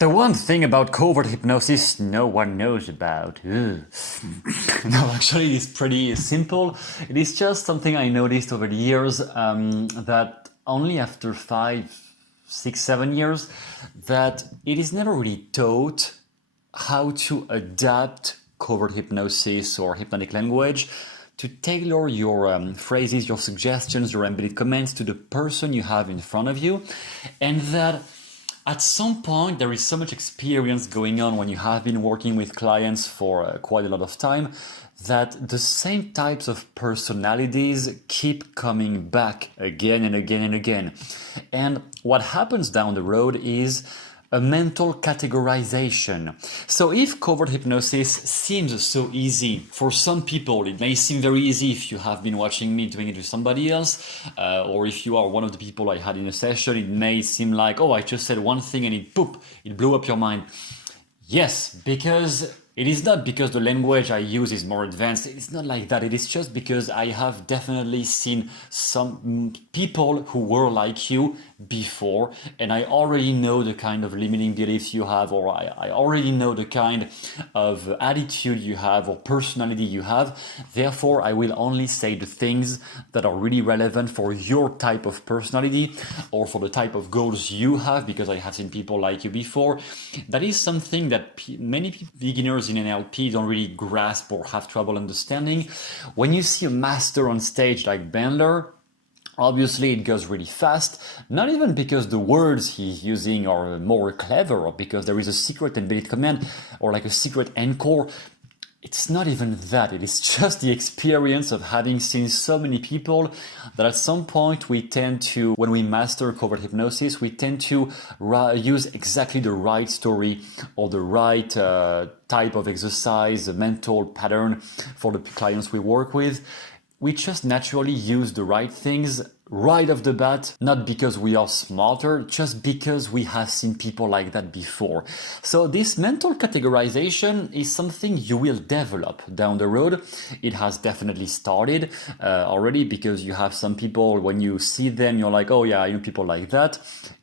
The one thing about covert hypnosis no one knows about. No, actually, it's pretty simple. It is just something I noticed over the years that only after 5, 6, 7 years that it is never really taught how to adapt covert hypnosis or hypnotic language to tailor your phrases, your suggestions, your embedded commands to the person you have in front of you, and that at some point, there is so much experience going on when you have been working with clients for quite a lot of time that the same types of personalities keep coming back again and again and again. And what happens down the road is a mental categorization. So if covert hypnosis seems so easy for some people, it may seem very easy if you have been watching me doing it with somebody else, or if you are one of the people I had in a session, it may seem like, oh, I just said one thing and it blew up your mind. Yes, because it is not because the language I use is more advanced. It's not like that. It is just because I have definitely seen some people who were like you before, and I already know the kind of limiting beliefs you have, or I already know the kind of attitude you have or personality you have. Therefore, I will only say the things that are really relevant for your type of personality or for the type of goals you have, because I have seen people like you before. That is something that many beginners in NLP don't really grasp or have trouble understanding. When you see a master on stage like Bandler, obviously it goes really fast, not even because the words he's using are more clever or because there is a secret embedded command or like a secret encore. It's not even that. It is just the experience of having seen so many people that at some point we tend to, when we master covert hypnosis, we tend to use exactly the right story or the right type of exercise, a mental pattern for the clients we work with. We just naturally use the right things right off the bat, not because we are smarter, just because we have seen people like that before. So this mental categorization is something you will develop down the road. It has definitely started already, because you have some people, when you see them, you're like, oh yeah, I know people like that.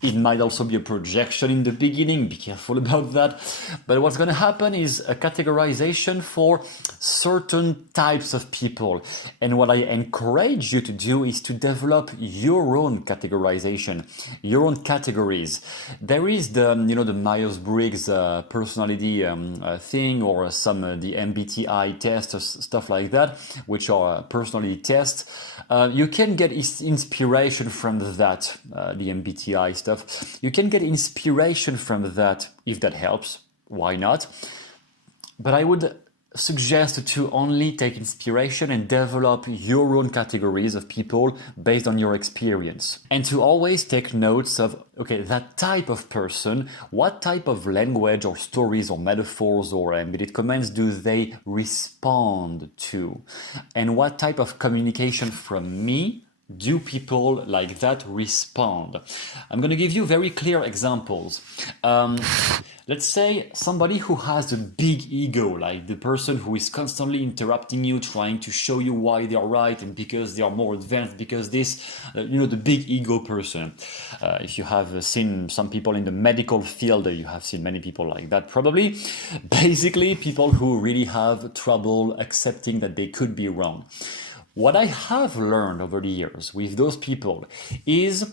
It might also be a projection in the beginning, be careful about that. But what's going to happen is a categorization for certain types of people. And what I encourage you to do is to develop your own categorization, your own categories. There is the, the Myers-Briggs personality thing, or some the MBTI test, or stuff like that, which are personality tests. You can get inspiration from that, the MBTI stuff. You can get inspiration from that if that helps. Why not? But I would suggest to only take inspiration and develop your own categories of people based on your experience. And to always take notes of, okay, that type of person, what type of language or stories or metaphors or embedded commands do they respond to? And what type of communication from me do people like that respond? I'm going to give you very clear examples. Let's say somebody who has a big ego, like the person who is constantly interrupting you, trying to show you why they are right and because they are more advanced, because this, the big ego person. If you have seen some people in the medical field, you have seen many people like that probably. Basically, people who really have trouble accepting that they could be wrong. What I have learned over the years with those people is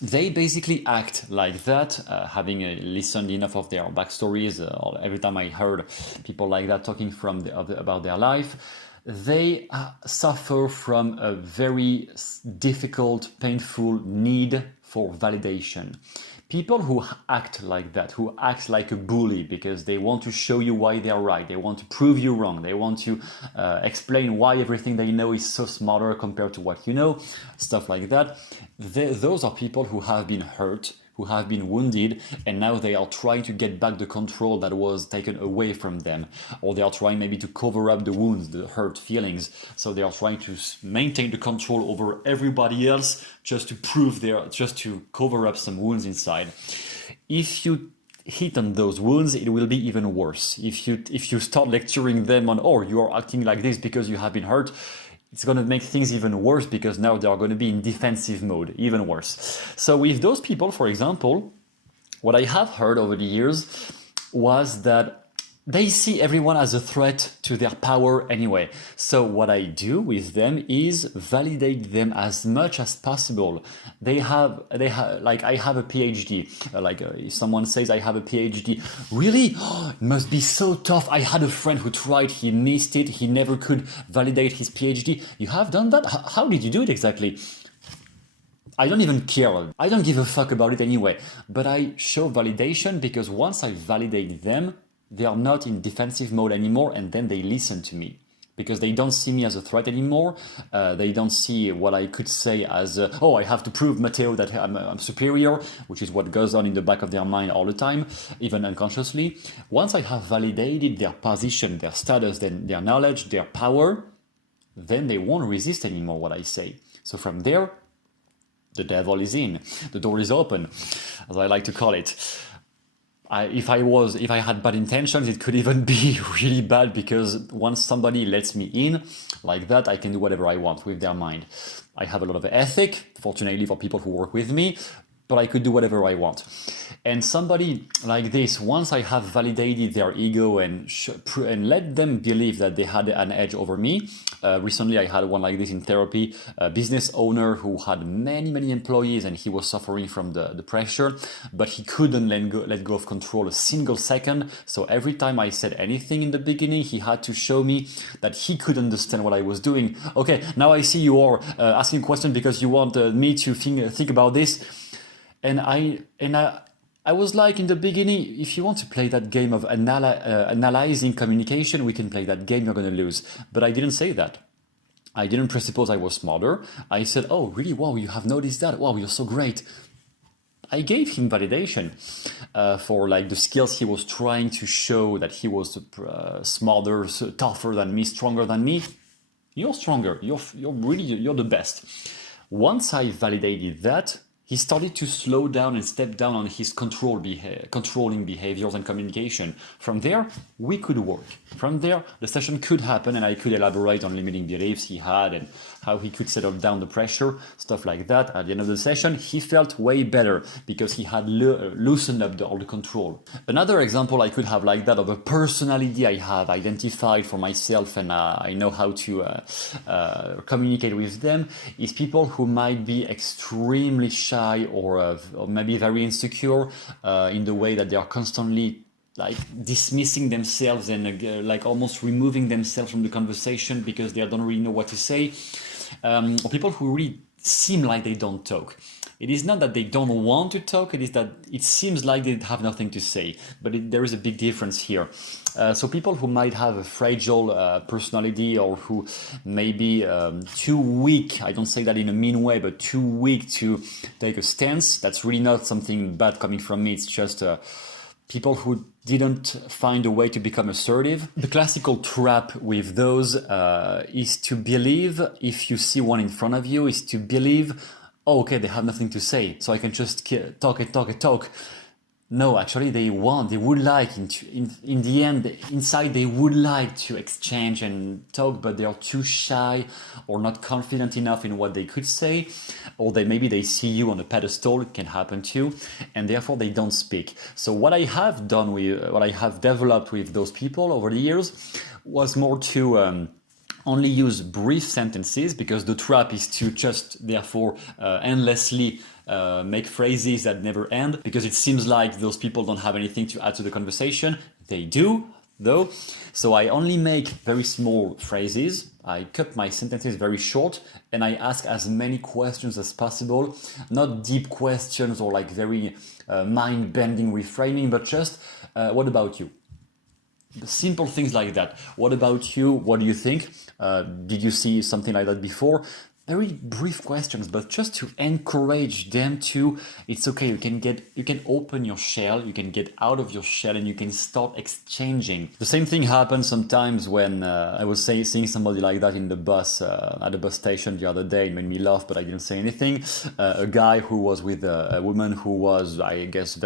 they basically act like that, having listened enough of their backstories. Every time I heard people like that talking about their life, they suffer from a very difficult, painful need for validation. People who act like that, who act like a bully because they want to show you why they are right, they want to prove you wrong, they want to explain why everything they know is so smarter compared to what you know, stuff like that. Those are people who have been hurt, who have been wounded, and now they are trying to get back the control that was taken away from them. Or they are trying maybe to cover up the wounds, the hurt feelings. So they are trying to maintain the control over everybody else just to cover up some wounds inside. If you hit on those wounds, it will be even worse. If you start lecturing them on, oh, you are acting like this because you have been hurt, it's going to make things even worse, because now they are going to be in defensive mode, even worse. So with those people, for example, What I have heard over the years was that they see everyone as a threat to their power anyway. So what I do with them is validate them as much as possible. They have like, I have a PhD. If someone says I have a PhD, really? It must be so tough. I had a friend who tried, he missed it. He never could validate his PhD. You have done that? How did you do it exactly? I don't even care. I don't give a fuck about it anyway. But I show validation because once I validate them, they are not in defensive mode anymore, and then they listen to me because they don't see me as a threat anymore. They don't see what I could say as, oh, I have to prove, Matteo, that I'm superior, which is what goes on in the back of their mind all the time, even unconsciously. Once I have validated their position, their status, then their knowledge, their power, then they won't resist anymore what I say. So from there, the devil is in. The door is open, as I like to call it. If I had bad intentions, it could even be really bad, because once somebody lets me in like that, I can do whatever I want with their mind. I have a lot of ethic, fortunately for people who work with me, but I could do whatever I want. And somebody like this, once I have validated their ego and let them believe that they had an edge over me. Recently, I had one like this in therapy, a business owner who had many employees, and he was suffering from the pressure, but he couldn't let go of control a single second. So every time I said anything in the beginning, he had to show me that he could understand what I was doing. Okay, now I see you are asking a question because you want me to think about this. And I was like, in the beginning, if you want to play that game of analyzing communication, we can play that game, you're going to lose. But I didn't say that. I didn't presuppose I was smarter. I said, oh, really? Wow, you have noticed that? Wow, you're so great. I gave him validation for like the skills he was trying to show, that he was smarter, tougher than me, stronger than me. You're stronger. You're the best. Once I validated that, he started to slow down and step down on his controlling behaviors and communication. From there, we could work. From there, the session could happen, and I could elaborate on limiting beliefs he had and how he could settle down the pressure, stuff like that. At the end of the session, he felt way better because he had loosened up all the control. Another example I could have like that of a personality I have identified for myself, and I know how to communicate with them, is people who might be extremely shy or maybe very insecure in the way that they are constantly like dismissing themselves and like almost removing themselves from the conversation because they don't really know what to say, or people who really seem like they don't talk. It is not that they don't want to talk, it is that it seems like they have nothing to say, but there is a big difference here. So people who might have a fragile personality, or who may be too weak, I don't say that in a mean way, but too weak to take a stance, that's really not something bad coming from me, it's just people who didn't find a way to become assertive. The classical trap with those is to believe, if you see one in front of you, is to believe, oh, okay, they have nothing to say, so I can just talk. No, actually they would like, in the end, inside they would like to exchange and talk, but they are too shy or not confident enough in what they could say, or maybe they see you on a pedestal, it can happen too, and therefore they don't speak. So what I have developed with those people over the years was more to only use brief sentences, because the trap is to just therefore endlessly make phrases that never end, because it seems like those people don't have anything to add to the conversation. They do, though. So I only make very small phrases. I cut my sentences very short, and I ask as many questions as possible. Not deep questions or like very mind-bending reframing, but just, what about you? Simple things like that. What about you? What do you think? Did you see something like that before? Very brief questions, but just to encourage them to, it's okay, you can open your shell, you can get out of your shell, and you can start exchanging. The same thing happens sometimes when I was seeing somebody like that in the bus, at the bus station the other day. It made me laugh, but I didn't say anything. A guy who was with a woman who was, I guess,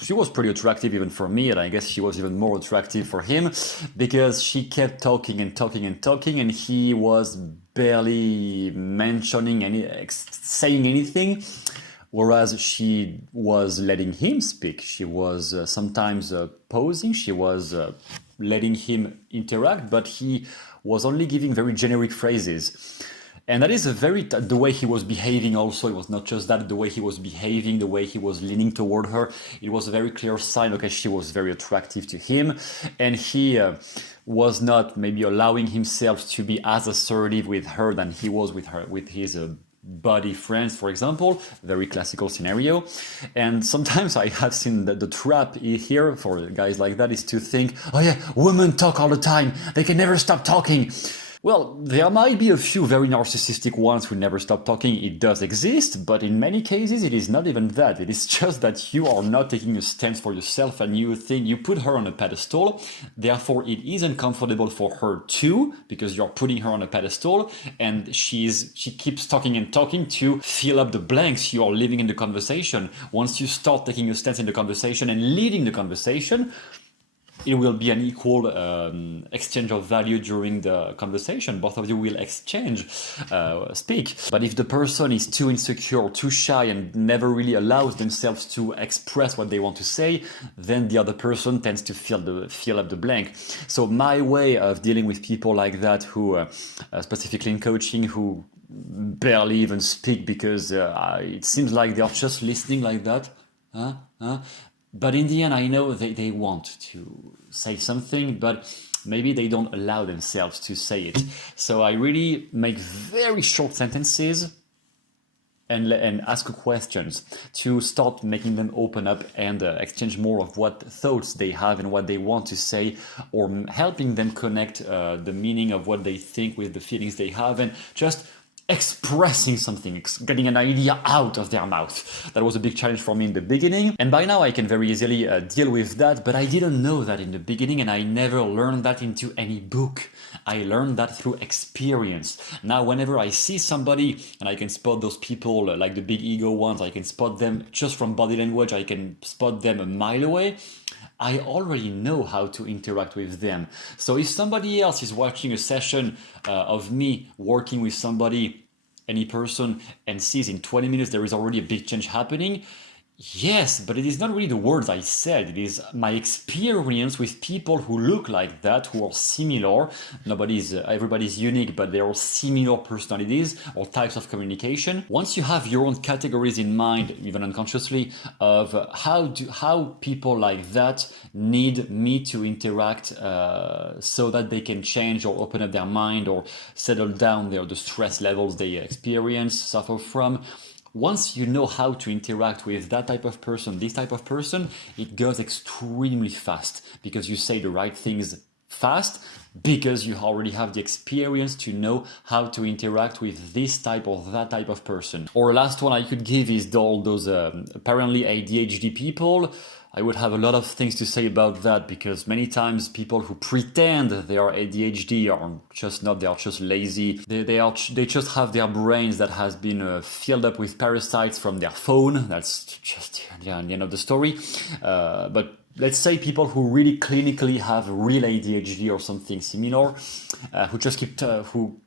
she was pretty attractive even for me, and I guess she was even more attractive for him, because she kept talking, and he was barely mentioning saying anything. Whereas she was letting him speak. She was sometimes pausing. She was letting him interact, but he was only giving very generic phrases. And that is the way he was behaving also. It was not just that, the way he was behaving, the way he was leaning toward her. It was a very clear sign, okay, she was very attractive to him. And he was not maybe allowing himself to be as assertive with her than he was with his buddy friends, for example. Very classical scenario. And sometimes I have seen that the trap here for guys like that is to think, oh yeah, women talk all the time, they can never stop talking. Well, there might be a few very narcissistic ones who never stop talking. It does exist, but in many cases it is not even that. It is just that you are not taking a stance for yourself and you think you put her on a pedestal. Therefore, it is uncomfortable for her too, because you're putting her on a pedestal and she keeps talking and talking to fill up the blanks you are leaving in the conversation. Once you start taking a stance in the conversation and leading the conversation, it will be an equal exchange of value during the conversation. Both of you will speak. But if the person is too insecure, too shy, and never really allows themselves to express what they want to say, then the other person tends to fill up the blank. So my way of dealing with people like that, who specifically in coaching, who barely even speak because it seems like they are just listening like that. But in the end, I know they want to say something, but maybe they don't allow themselves to say it. So I really make very short sentences and ask questions to start making them open up and exchange more of what thoughts they have and what they want to say, or helping them connect the meaning of what they think with the feelings they have, and just expressing something, getting an idea out of their mouth. That was a big challenge for me in the beginning, and by now I can very easily deal with that, but I didn't know that in the beginning, and I never learned that into any book. I learned that through experience. Now whenever I see somebody, and I can spot those people like the big ego ones, I can spot them just from body language, I can spot them a mile away, I already know how to interact with them. So if somebody else is watching a session of me working with somebody, any person, and sees in 20 minutes there is already a big change happening, yes, but it is not really the words I said. It is my experience with people who look like that, who are similar. Everybody's unique, but they are similar personalities or types of communication. Once you have your own categories in mind, even unconsciously, of how people like that need me to interact so that they can change or open up their mind or settle down the stress levels they experience, suffer from. Once you know how to interact with that type of person, this type of person, it goes extremely fast because you say the right things fast, because you already have the experience to know how to interact with this type or that type of person. Or last one I could give is all those apparently ADHD people. I would have a lot of things to say about that, because many times people who pretend they are ADHD are just not, they are just lazy. They just have their brains that has been filled up with parasites from their phone. That's just the end of the story. But let's say people who really clinically have real ADHD or something similar, who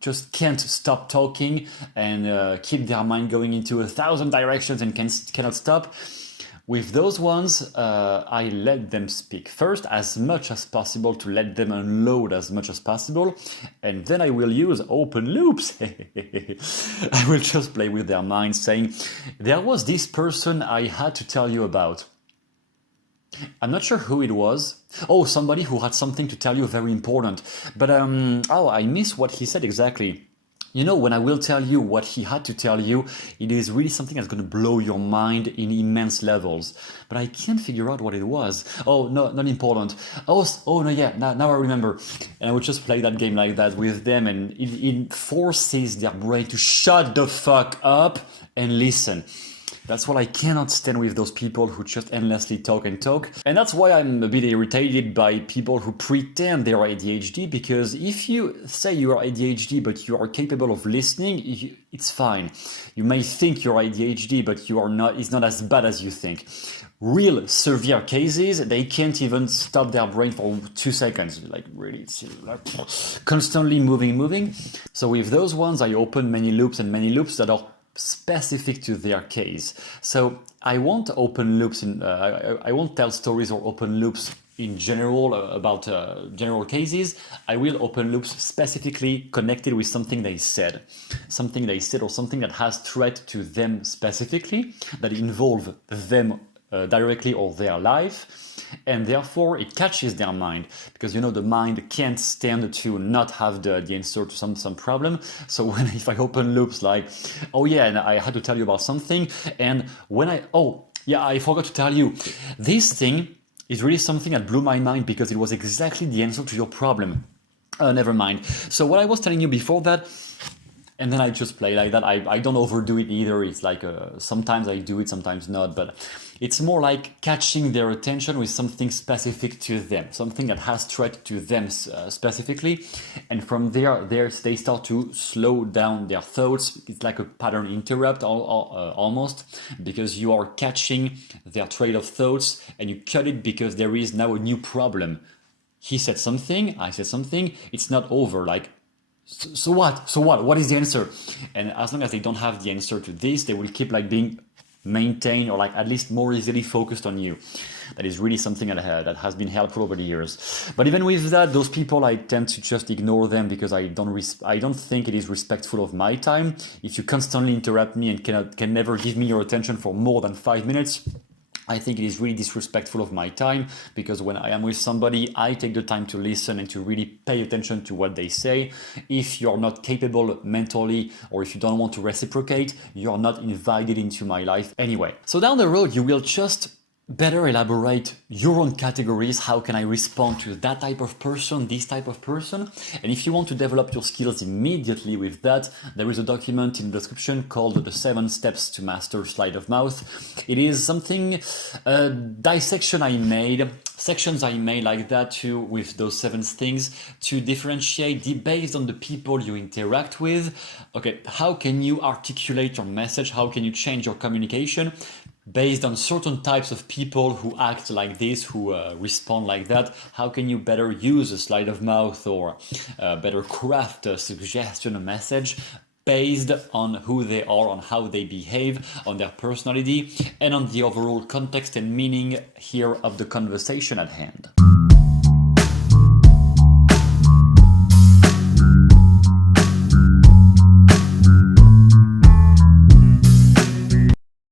just can't stop talking and keep their mind going into 1,000 directions and cannot stop. With those ones, I let them speak first as much as possible to let them unload as much as possible, and then I will use open loops. I will just play with their minds saying, there was this person I had to tell you about. I'm not sure who it was. Oh, somebody who had something to tell you very important. But I miss what he said exactly. You know, when I will tell you what he had to tell you, it is really something that's going to blow your mind in immense levels. But I can't figure out what it was. Oh, no, not important. Oh no, yeah, now I remember. And I would just play that game like that with them, and it forces their brain to shut the fuck up and listen. That's what I cannot stand with those people who just endlessly talk and talk. And that's why I'm a bit irritated by people who pretend they are ADHD, because if you say you are ADHD but you are capable of listening, it's fine. You may think you're ADHD, but you are not. It's not as bad as you think. Real severe cases, they can't even stop their brain for 2 seconds. Like really, it's like constantly moving. So with those ones, I open many loops that are specific to their case. So I won't open loops I won't tell stories or open loops in general about general cases. I will open loops specifically connected with something they said or something that has threat to them specifically, that involve them directly or their life, and therefore it catches their mind, because the mind can't stand to not have the answer to some problem. So if I open loops like, oh yeah, and I had to tell you about something, and when I forgot to tell you, this thing is really something that blew my mind because it was exactly the answer to your problem. Never mind. So what I was telling you before that, and then I just play like that. I don't overdo it either. It's like sometimes I do it, sometimes not. But it's more like catching their attention with something specific to them, something that has threat to them specifically. And from there, they start to slow down their thoughts. It's like a pattern interrupt almost, because you are catching their trail of thoughts and you cut it because there is now a new problem. He said something, I said something. It's not over. Like, so what? What is the answer? And as long as they don't have the answer to this, they will keep like being maintained, or like at least more easily focused on you. That is really something that has been helpful over the years. But even with that, those people, I tend to just ignore them because I don't think it is respectful of my time. If you constantly interrupt me and can never give me your attention for more than 5 minutes, I think it is really disrespectful of my time, because when I am with somebody, I take the time to listen and to really pay attention to what they say. If you're not capable mentally, or if you don't want to reciprocate, you're not invited into my life anyway. So down the road, you will just better elaborate your own categories. How can I respond to that type of person, this type of person? And if you want to develop your skills immediately with that, there is a document in the description called the 7 Steps to Master Sleight of Mouth. It is something, sections I made like that with those 7 things to differentiate based on the people you interact with. Okay, how can you articulate your message? How can you change your communication based on certain types of people who act like this, who respond like that? How can you better use a sleight of mouth, or better craft a suggestion, a message based on who they are, on how they behave, on their personality, and on the overall context and meaning here of the conversation at hand?